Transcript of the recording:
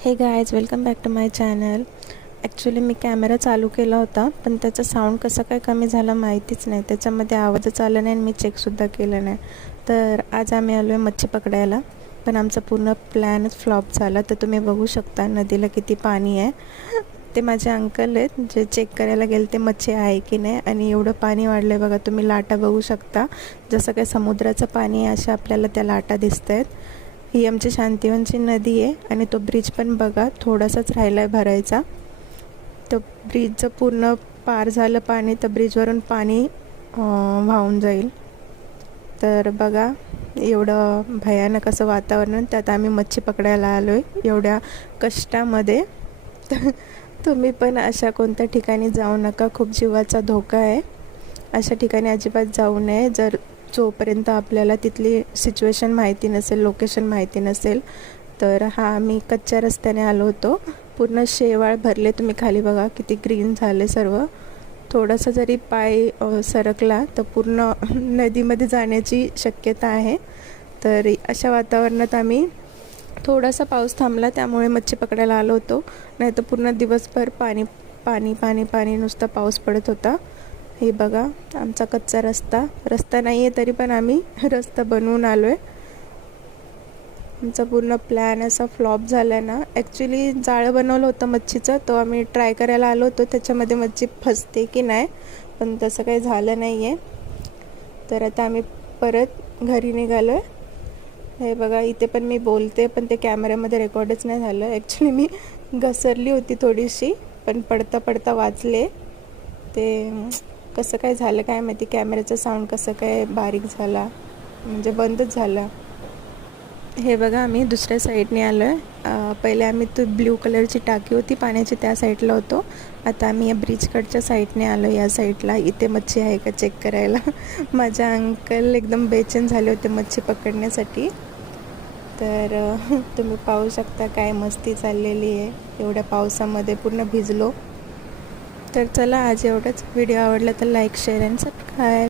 हे guys, welcome back to my channel. Actually मी camera चालू केला होता, पण त्याचा साऊंड कसं काय कमी झाला माहितीच नाही. त्याच्यामध्ये आवाजच आला नाही आणि मी चेकसुद्धा केलं नाही. तर आज आम्ही आलो आहे मच्छी पकडायला, पण आमचा पूर्ण प्लॅनच फ्लॉप झाला. तर तुम्ही बघू शकता नदीला किती पाणी आहे. ते माझे अंकल आहेत जे चेक करायला गेले ते मच्छी आहे की नाही. आणि एवढं पाणी वाढलं आहे बघा, तुम्ही लाटा बघू शकता. जसं काय समुद्राचं पाणी आहे अशा आपल्याला त्या लाटा दिसत आहेत. ही आमची शांतिवनची नदी आहे आणि तो ब्रिज पण बघा थोडासाच राहिला आहे भरायचा. तो ब्रिजचं पूर्ण पार झालं पाणी तर ब्रिजवरून पाणी वाहून जाईल. तर बघा एवढं भयानक असं वातावरण, त्यात आम्ही मच्छी पकडायला आलो आहे एवढ्या कष्टामध्ये. तुम्ही पण अशा कोणत्या ठिकाणी जाऊ नका, खूप जीवाचा धोका आहे. अशा ठिकाणी अजिबात जाऊ नये जर जोपर्यंत आपल्याला तिथली सिच्युएशन माहिती नसेल, लोकेशन माहिती नसेल. तर आम्ही कच्च्या रस्त्याने आलो होतो. पूर्ण शेवाळ भरले, तुम्ही खाली बघा किती ग्रीन झाले सर्व. थोडासा जरी पाय सरकला तर पूर्ण नदीमध्ये जाण्याची शक्यता आहे. तर अशा वातावरणात आम्ही थोडासा पाऊस थांबला त्यामुळे मच्छी पकडायला आलो होतो, नाही तर पूर्ण दिवसभर पाणी पाणी पाणी पाणी नुसता पाऊस पडत होता. हे बघा आमचा कच्चा रस्ता नाही आहे तरी पण आम्ही रस्ता बनवून आलो आहे. आमचा पूर्ण प्लॅन असा फ्लॉप झाला आहे ना. ॲक्च्युली जाळं बनवलं होतं मच्छीचं, तो आम्ही ट्राय करायला आलो होतो त्याच्यामध्ये मच्छी फसते की नाही, पण तसं काही झालं नाही आहे. तर आता आम्ही परत घरी निघालो आहे. हे बघा इथे पण मी बोलते पण ते कॅमेऱ्यामध्ये रेकॉर्डच नाही झालं. ॲक्च्युली मी घसरली होती थोडीशी, पण पडता पडता वाचले. ते कसं काय झालं काय माहिती, कॅमेऱ्याचा साऊंड कसं काय बारीक झाला, म्हणजे बंदच झाला. हे बघा आम्ही दुसऱ्या साईडने आलो आहे. पहिले आम्ही तो ब्ल्यू कलरची टाकी होती पाण्याची त्या साईडला होतो. आता आम्ही या ब्रिजकडच्या साईडने आलो या साईडला. इथे मच्छी आहे का चेक करायला. माझ्या अंकल एकदम बेचैन झाले होते मच्छी पकडण्यासाठी. तर तुम्ही पाहू शकता काय मस्ती चाललेली आहे. एवढ्या पावसामध्ये पूर्ण भिजलो. तर चला आज एवढंच. व्हिडिओ आवडला तर लाईक, शेअर अँड सबस्क्राईब.